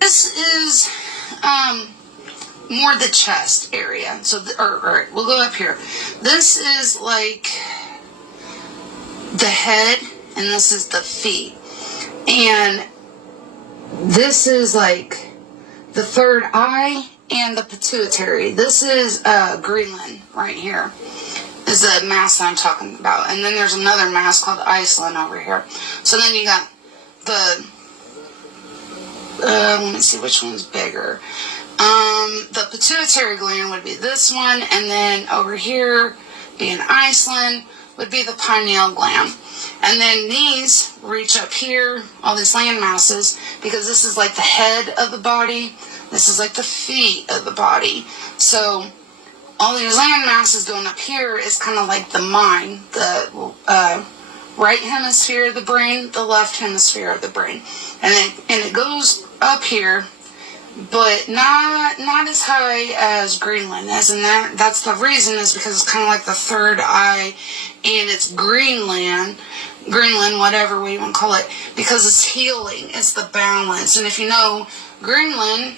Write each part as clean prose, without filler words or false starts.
This is more the chest area. So, or we'll go up here. This is like the head, and this is the feet. And this is like the third eye and the pituitary. This is Greenland right here. Is the mass that I'm talking about. And then there's another mass called Iceland over here. So then you got the let me see which one's bigger. The pituitary gland would be this one, and then over here, being Iceland, would be the pineal gland. And then these reach up here, all these land masses, because this is like the head of the body, this is like the feet of the body. So all these land masses going up here is kind of like the mind, the right hemisphere of the brain, the left hemisphere of the brain. And it goes up here, but not as high as Greenland is. And that's the reason, is because it's kind of like the third eye, and it's Greenland, whatever way you want to call it, because it's healing, it's the balance. And if you know, Greenland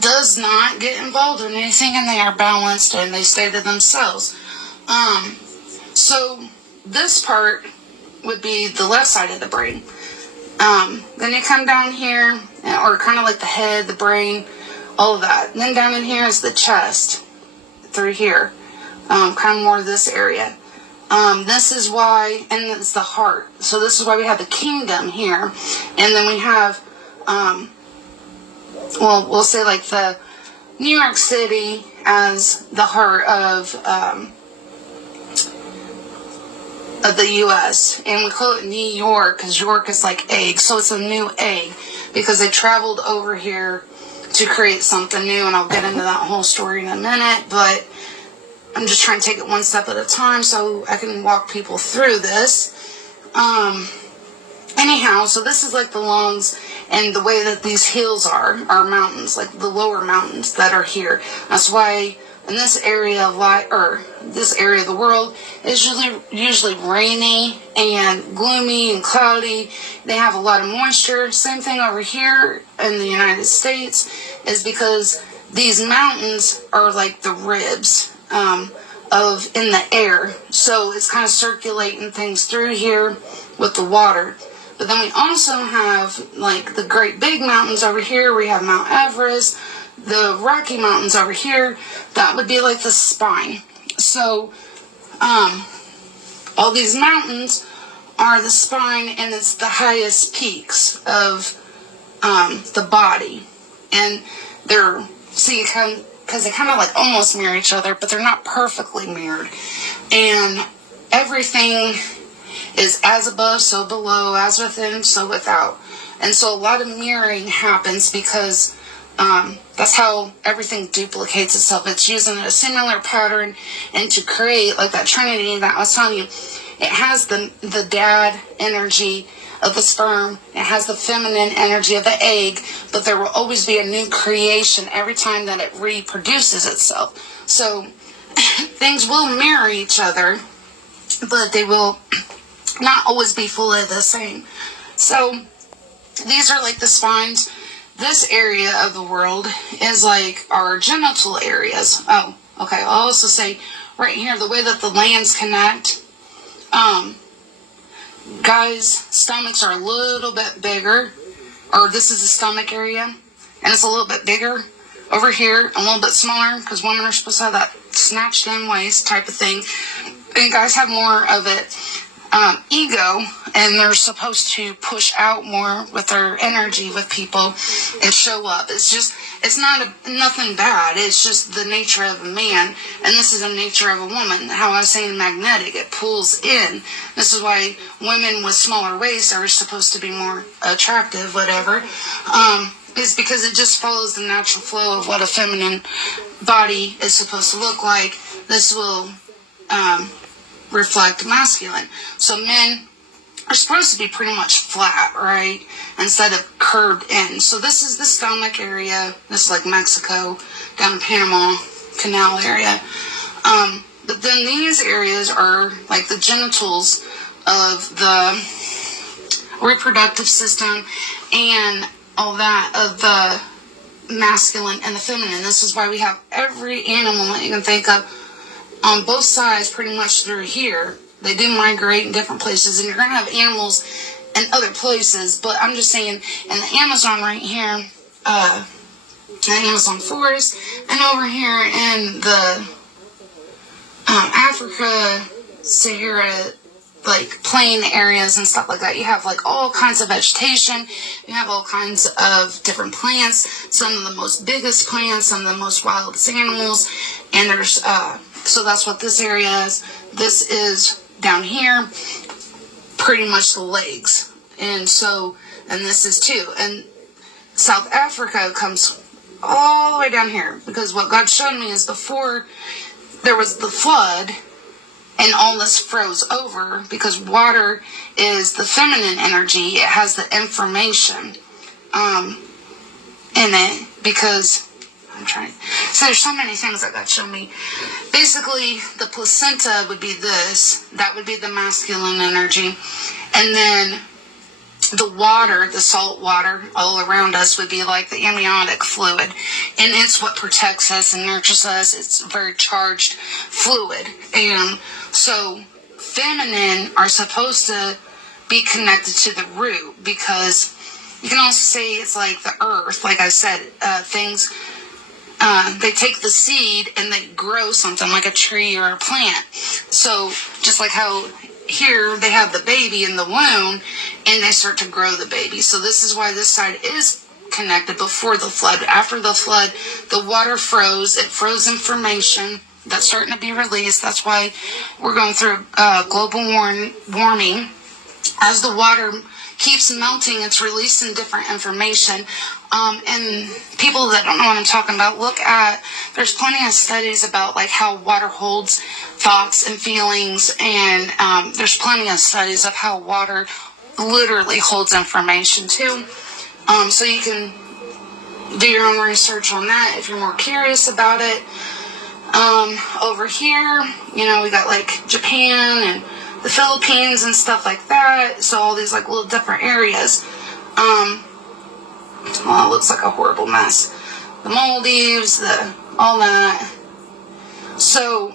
does not get involved in anything, and they are balanced, and they stay to themselves. So this part would be the left side of the brain. Then you come down here, or kind of like the head, the brain, all of that. And then down in here is the chest, through here, kind of more of this area. This is why, and it's the heart. So this is why we have the kingdom here. And then we have, well, we'll say like the New York City as the heart of the U.S. And we call it New York because York is like egg. So it's a new egg because they traveled over here to create something new. And I'll get into that whole story in a minute. But I'm just trying to take it one step at a time so I can walk people through this. Anyhow, so this is like the lungs, and the way that these hills are mountains, like the lower mountains that are here. That's why in this area of this area of the world is usually rainy and gloomy and cloudy. They have a lot of moisture. Same thing over here in the United States, is because these mountains are like the ribs of in the air. So it's kind of circulating things through here with the water. But then we also have like the great big mountains over here. We have Mount Everest, the Rocky Mountains over here. That would be like the spine. So all these mountains are the spine, and it's the highest peaks of the body. And they're, because they kind of like almost mirror each other, but they're not perfectly mirrored. And everything is as above, so below, as within, so without. And so a lot of mirroring happens because that's how everything duplicates itself. It's using a similar pattern, and to create like that trinity that I was telling you, it has the dad energy of the sperm, it has the feminine energy of the egg, but there will always be a new creation every time that it reproduces itself. So things will mirror each other, but they will not always be fully the same. So these are like the spines. This area of the world is like our genital areas. Oh, okay. I'll also say right here, the way that the lands connect, guys' stomachs are a little bit bigger, or this is the stomach area, and it's a little bit bigger. Over here, a little bit smaller, because women are supposed to have that snatched in waist type of thing, and guys have more of it. Ego, and they're supposed to push out more with their energy with people and show up. It's not nothing bad. It's just the nature of a man, and this is the nature of a woman. How I was saying magnetic, it pulls in. This is why women with smaller waists are supposed to be more attractive, whatever. Is because it just follows the natural flow of what a feminine body is supposed to look like. This will reflect masculine. So men are supposed to be pretty much flat, right? Instead of curved in. So this is the stomach area. This is like Mexico, down in Panama Canal area. But then these areas are like the genitals of the reproductive system and all that of the masculine and the feminine. This is why we have every animal that you can think of on both sides pretty much through here. They do migrate in different places, and you're going to have animals in other places, but I'm just saying in the Amazon right here, the Amazon forest, and over here in the Africa, Sahara, like plain areas and stuff like that, you have like all kinds of vegetation, you have all kinds of different plants, some of the most biggest plants, some of the most wildest animals, and there's so that's what this area is. This is down here pretty much the lakes, and this is too, and South Africa comes all the way down here, because what God showed me is before there was the flood and all this froze over, because water is the feminine energy, it has the information in it, because so there's so many things that God showed me. Basically, the placenta would be this, that would be the masculine energy, and then the water, the salt water all around us would be like the amniotic fluid, and it's what protects us and nurtures us. It's very charged fluid, and so feminine are supposed to be connected to the root, because you can also say it's like the earth, like I said, things, they take the seed and they grow something like a tree or a plant. So just like how here they have the baby in the womb and they start to grow the baby. So this is why this side is connected before the flood. After the flood, the water froze. It froze information that's starting to be released. That's why we're going through global warming. As the water keeps melting, it's releasing different information. And people that don't know what I'm talking about, there's plenty of studies about like how water holds thoughts and feelings, and there's plenty of studies of how water literally holds information too. So you can do your own research on that if you're more curious about it. Over here, we got like Japan and the Philippines and stuff like that. So all these like little different areas. Well, it looks like a horrible mess. The Maldives, all that. So,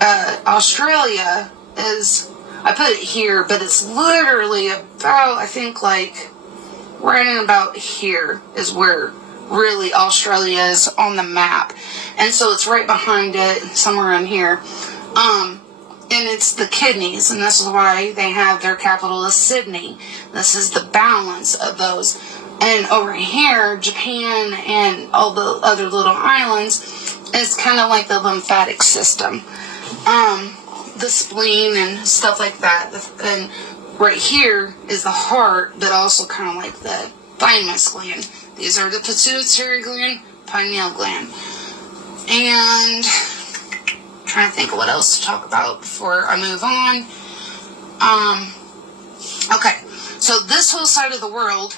Australia is, I put it here, but it's literally about, I think like, right in about here is where really Australia is on the map. And so it's right behind it, somewhere in here. And it's the kidneys, and this is why they have their capital is Sydney. This is the balance of those. And over here, Japan and all the other little islands is kind of like the lymphatic system. The spleen and stuff like that. And right here is the heart, but also kind of like the thymus gland. These are the pituitary gland, pineal gland. And trying to think of what else to talk about before I move on. Okay, so this whole side of the world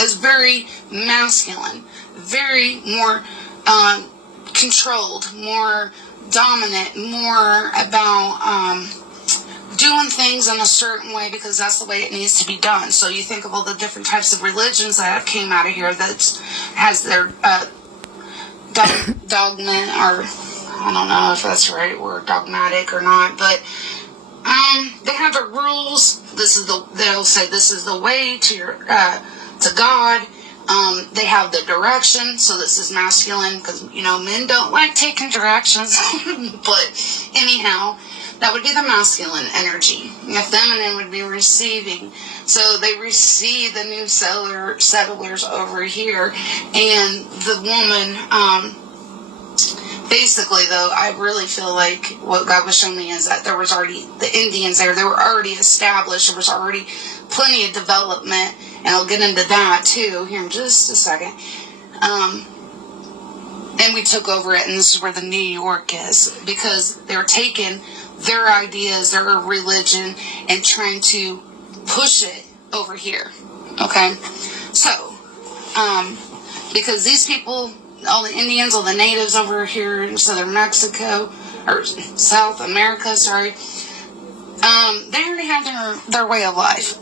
is very masculine, very more controlled, more dominant, more about doing things in a certain way because that's the way it needs to be done. So you think of all the different types of religions that have came out of here that has their dogma, or I don't know if that's the right word, dogmatic or not, but they have their rules. They'll say this is the way to God. They have the direction, so this is masculine because men don't like taking directions. But anyhow, that would be the masculine energy. The feminine would be receiving. So they receive the new settlers over here, and the woman. Basically, though, I really feel like what God was showing me is that there was already the Indians there. They were already established. There was already plenty of development, and I'll get into that too here in just a second. And we took over it, and this is where the New York is, because they were taking their ideas, their religion, and trying to push it over here. Okay, so because these people, all the Indians, all the natives over here in southern Mexico, or South America, sorry, they already have their way of life.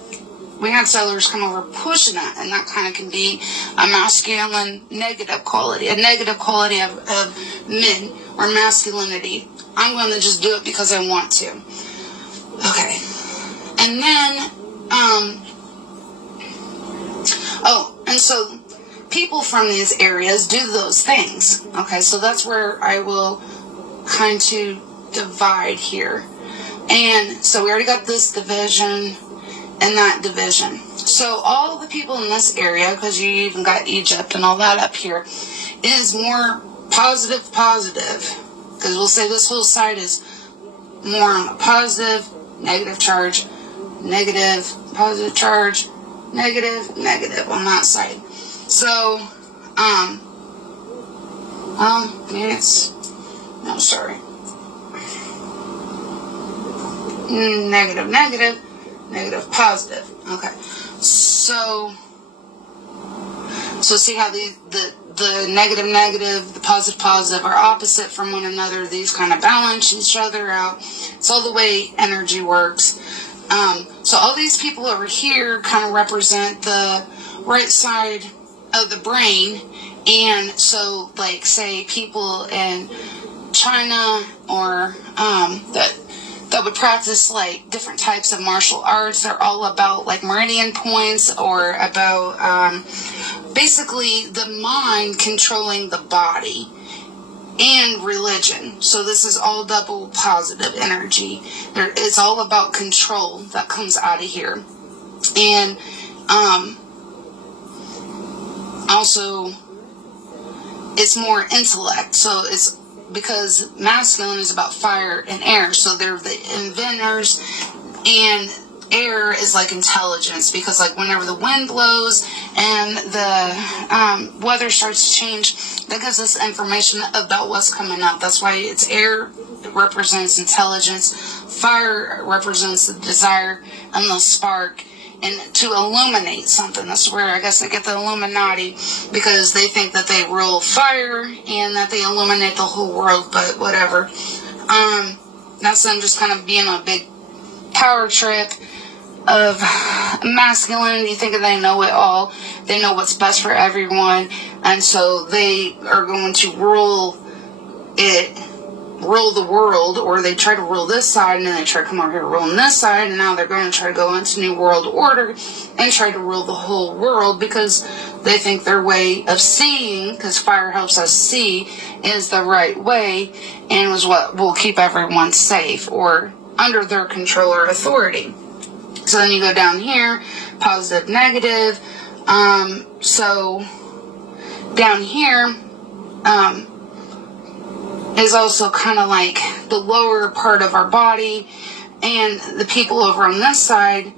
we had settlers come over pushing it, and that kind of can be a masculine negative quality, a negative quality of men or masculinity. I'm going to just do it because I want to. Okay. And then, and so people from these areas do those things. Okay, so that's where I will kind of divide here. And so we already got this division and that division. So all the people in this area, because you even got Egypt and all that up here, is more positive. Because we'll say this whole side is more on a positive, negative charge, negative, positive charge, negative, negative on that side. So, maybe it's, no, sorry. Negative, negative, negative, positive. Okay. So see how the negative, negative, the positive, positive are opposite from one another. These kind of balance each other out. It's all the way energy works. So all these people over here kind of represent the right side of the brain. And so, like, say people in China or that would practice like different types of martial arts. They're all about like meridian points, or about basically the mind controlling the body, and religion. So this is all double positive energy. It's all about control that comes out of here. And also it's more intellect. So it's because masculine is about fire and air, so they're the inventors, and air is like intelligence, because like whenever the wind blows and the weather starts to change, that gives us information about what's coming up. That's why it's air. It represents intelligence. Fire represents the desire and the spark, and to illuminate something. That's where I guess they get the Illuminati, because they think that they rule fire and that they illuminate the whole world, but whatever. That's them just kind of being a big power trip of masculinity, thinking they know it all. They know what's best for everyone, and so they are going to rule the world, or they try to rule this side, and then they try to come over here ruling this side, and now they're going to try to go into New World Order and try to rule the whole world, because they think their way of seeing, because fire helps us see, is the right way and is what will keep everyone safe or under their control or authority. So then you go down here, positive, negative. So down here, is also kind of like the lower part of our body, and the people over on this side,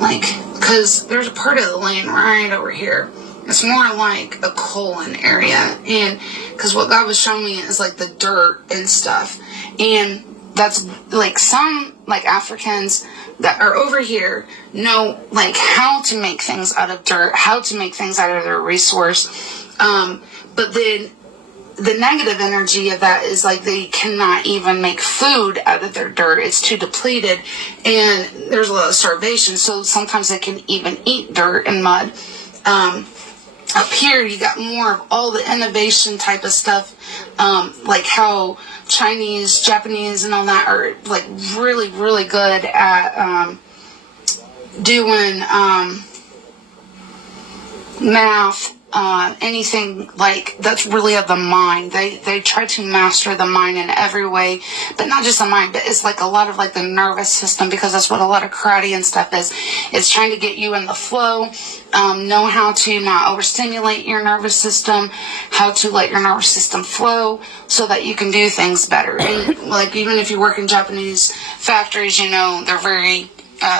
like, because there's a part of the land right over here. It's more like a colon area, and because what God was showing me is like the dirt and stuff, and that's like some like Africans that are over here know like how to make things out of dirt, how to make things out of their resource. But then the negative energy of that is like they cannot even make food out of their dirt. It's too depleted, and there's a lot of starvation. So sometimes they can even eat dirt and mud. Up here, you got more of all the innovation type of stuff, like how Chinese, Japanese, and all that are like really, really good at doing math. Anything like that's really of the mind. They try to master the mind in every way, but not just the mind, but it's like a lot of like the nervous system, because that's what a lot of karate and stuff is. It's trying to get you in the flow, know how to not overstimulate your nervous system, how to let your nervous system flow so that you can do things better. And like even if you work in Japanese factories, you know, they're very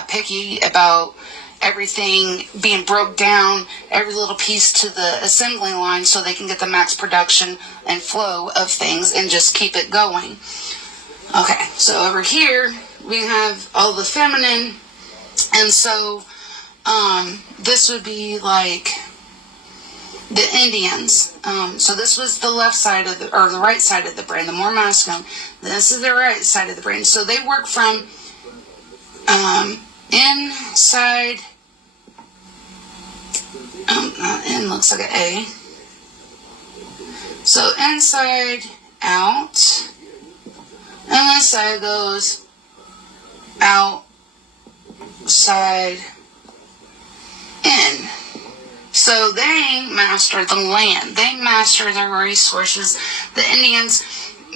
picky about everything being broke down, every little piece to the assembly line, so they can get the max production and flow of things and just keep it going. Okay, so over here we have all the feminine, and so this would be like the Indians. So this was the left side of the, or the right side of the brain, the more masculine. This is the right side of the brain. So they work from inside, not in, looks like an A. So inside, out, and this side goes outside, in. So they mastered the land. They mastered their resources. The Indians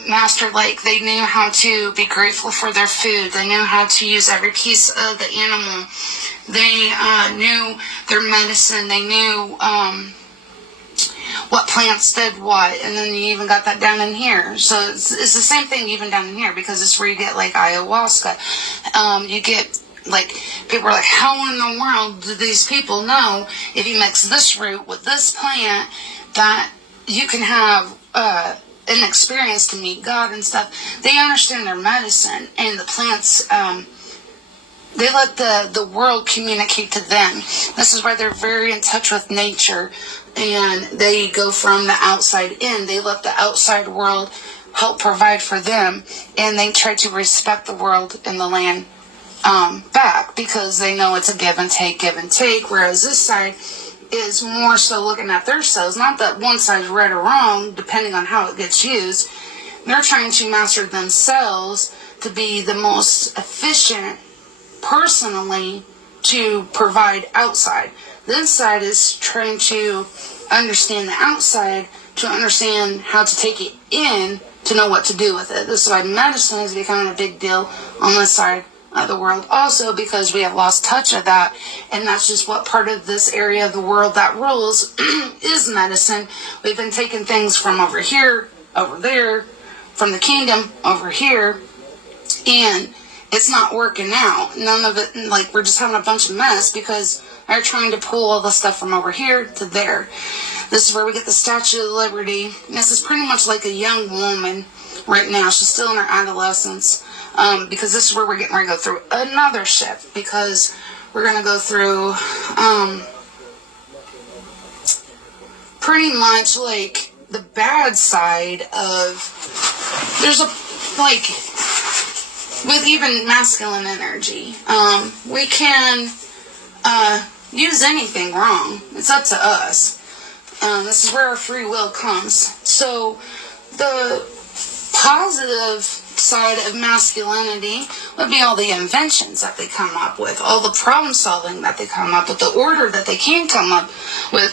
mastered, like, they knew how to be grateful for their food. They knew how to use every piece of the animal. They knew their medicine. They knew what plants did what. And then you even got that down in here. So it's the same thing even down in here, because it's where you get, like, ayahuasca. You get, like, people are like, how in the world do these people know if you mix this root with this plant that you can have an experience to meet God and stuff? They understand their medicine, and the plants, they let the world communicate to them. This is why they're very in touch with nature, and they go from the outside in. They let the outside world help provide for them, and they try to respect the world and the land back, because they know it's a give and take, whereas this side is more so looking at themselves. Not that one side's right or wrong, depending on how it gets used. They're trying to master themselves to be the most efficient personally to provide outside. This side is trying to understand the outside to understand how to take it in to know what to do with it. This is why medicine is becoming a big deal on this side of the world, also because we have lost touch of that, and that's just what part of this area of the world that rules is medicine. We've been taking things from over here, over there, from the kingdom over here, and it's not working out. None of it, like, we're just having a bunch of mess because they're trying to pull all the stuff from over here to there. This is where we get the Statue of Liberty. This is pretty much like a young woman right now. She's still in her adolescence. Because this is where we're getting ready to go through another shift, because we're going to go through pretty much like the bad side of, there's a, like, with even masculine energy, we can use anything wrong. It's up to us. This is where our free will comes. So the positive side of masculinity would be all the inventions that they come up with, all the problem solving that they come up with, the order that they can come up with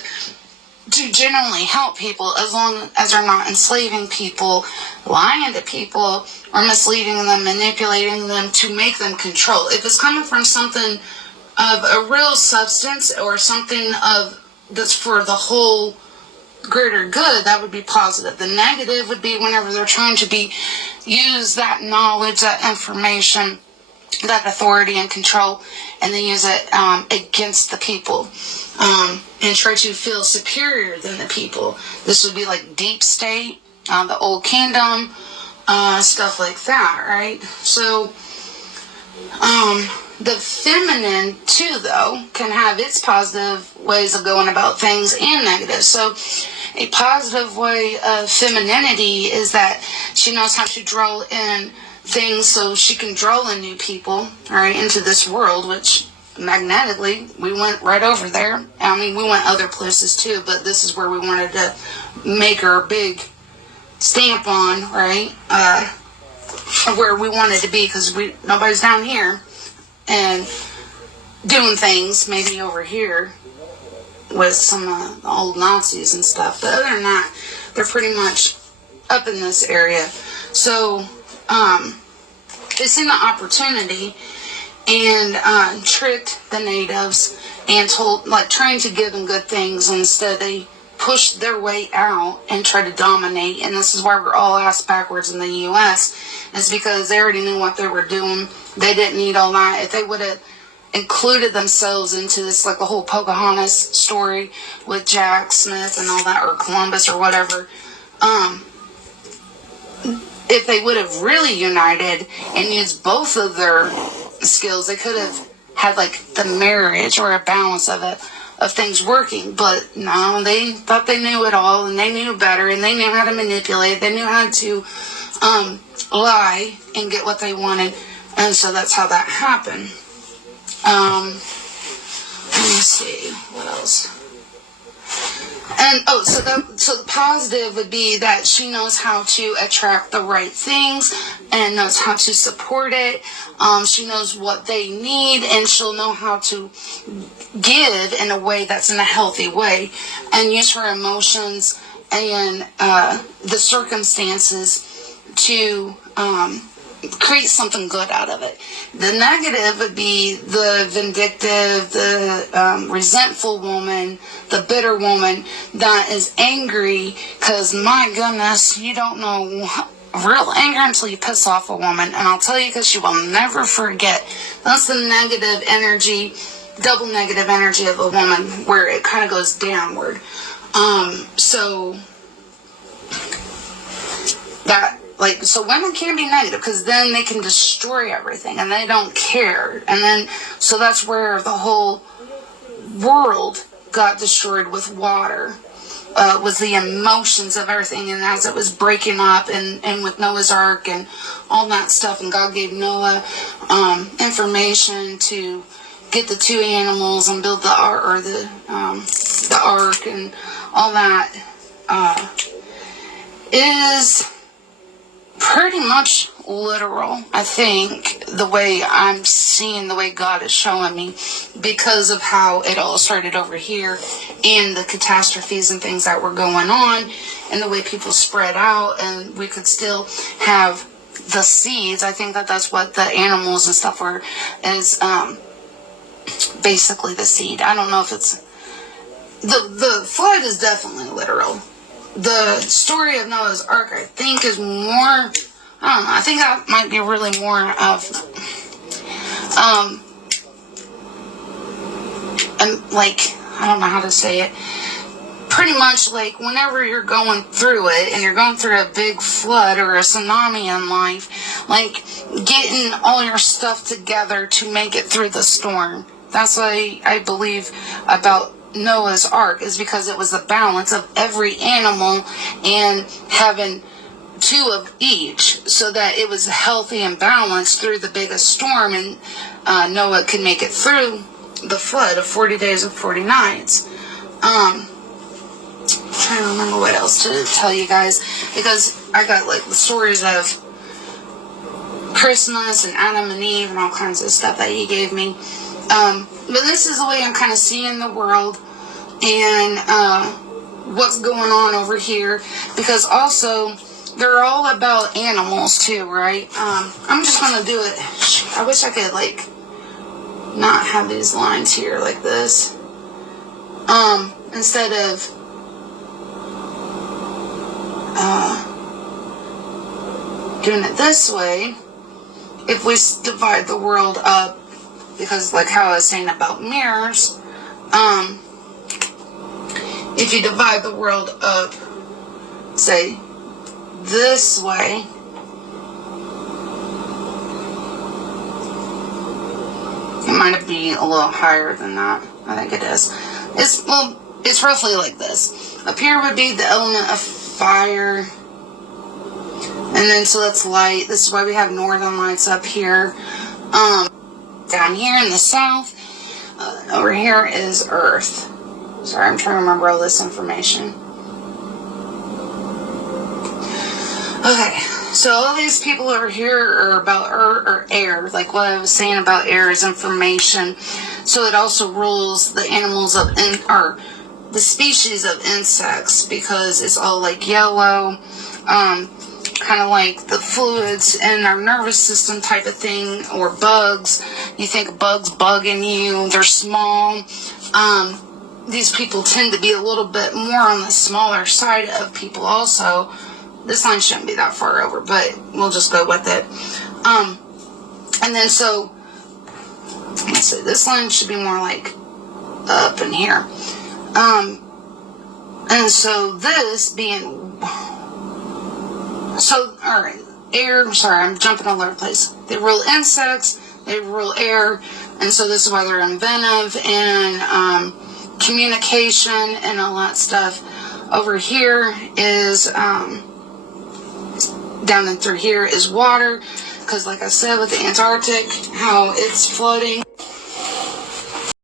to generally help people, as long as they're not enslaving people, lying to people, or misleading them, manipulating them to make them control. If it's coming from something of a real substance or something of that's for the whole greater good, that would be positive. The negative would be whenever they're trying to use that knowledge, that information, that authority and control, and they use it against the people, and try to feel superior than the people. This would be like deep state, the old kingdom, stuff like that, right? So the feminine too, though, can have its positive ways of going about things and negative. So a positive way of femininity is that she knows how to draw in things, so she can draw in new people, right, into this world, which magnetically we went right over there. I mean, we went other places too, but this is where we wanted to make our big stamp on, right, where we wanted to be, because nobody's down here and doing things maybe over here with some the old Nazis and stuff. But other than that, they're pretty much up in this area. So they seen the opportunity and tricked the natives and trying to give them good things. Instead, they pushed their way out and tried to dominate. And this is why we're all ass backwards in the U.S. is because they already knew what they were doing. They didn't need all that. If they would have included themselves into this, like the whole Pocahontas story with Jack Smith and all that, or Columbus or whatever, if they would have really united and used both of their skills, they could have had like the marriage or a balance of it, of things working. But no, they thought they knew it all, and they knew better, and they knew how to manipulate. They knew how to lie and get what they wanted, and so that's how that happened. Let me see what else. And so the positive would be that she knows how to attract the right things and knows how to support it. She knows what they need, and she'll know how to give in a way that's in a healthy way, and use her emotions and the circumstances to create something good out of it. The negative would be the vindictive, the resentful woman, the bitter woman that is angry because, my goodness, you don't know real anger until you piss off a woman. And I'll tell you, because she will never forget. That's the negative energy, double negative energy of a woman, where it kind of goes downward. So women can be negative because then they can destroy everything and they don't care. And then, so that's where the whole world got destroyed with water, was the emotions of everything. And as it was breaking up and with Noah's Ark and all that stuff, and God gave Noah information to get the 2 animals and build the ark and all that, is pretty much literal, I think, the way I'm seeing, the way God is showing me, because of how it all started over here and the catastrophes and things that were going on and the way people spread out, and we could still have the seeds. I think that that's what the animals and stuff were, is basically the seed. I don't know if it's the flood is definitely literal. The story of Noah's Ark, I think, is more, I don't know, I think that might be really more of, I don't know how to say it, pretty much like whenever you're going through it, and you're going through a big flood or a tsunami in life, like getting all your stuff together to make it through the storm. That's what I believe about Noah's Ark, is because it was a balance of every animal and having 2 of each, so that it was healthy and balanced through the biggest storm, and Noah could make it through the flood of 40 days and 40 nights. I'm trying to remember what else to tell you guys, because I got like the stories of Christmas and Adam and Eve and all kinds of stuff that he gave me. But this is the way I'm kind of seeing the world and what's going on over here, because also they're all about animals too, right? I'm just going to do it. I wish I could like not have these lines here like this. Instead of doing it this way, if we divide the world up, because like how I was saying about mirrors, if you divide the world up, say this way, it might be a little higher than that. I think it is. It's roughly like this. Up here would be the element of fire, and then so that's light. This is why we have northern lights up here. Down here in the south, over here is earth. Sorry, I'm trying to remember all this information. Okay, so all these people over here are about air. Like what I was saying about air is information. So it also rules the animals of, or the species of insects, because it's all like yellow, kind of like the fluids in our nervous system type of thing, or bugs. You think bugs bugging you, they're small. These people tend to be a little bit more on the smaller side of people also. This line shouldn't be that far over, but we'll just go with it. And then so, let's see, this line should be more like up in here. And so this being, so, alright, air, sorry, I'm jumping all over the place. They rule insects, they rule air, and so this is why they're inventive and communication and all that stuff. Over here is, down and through here is water, because like I said with the Antarctic, how it's floating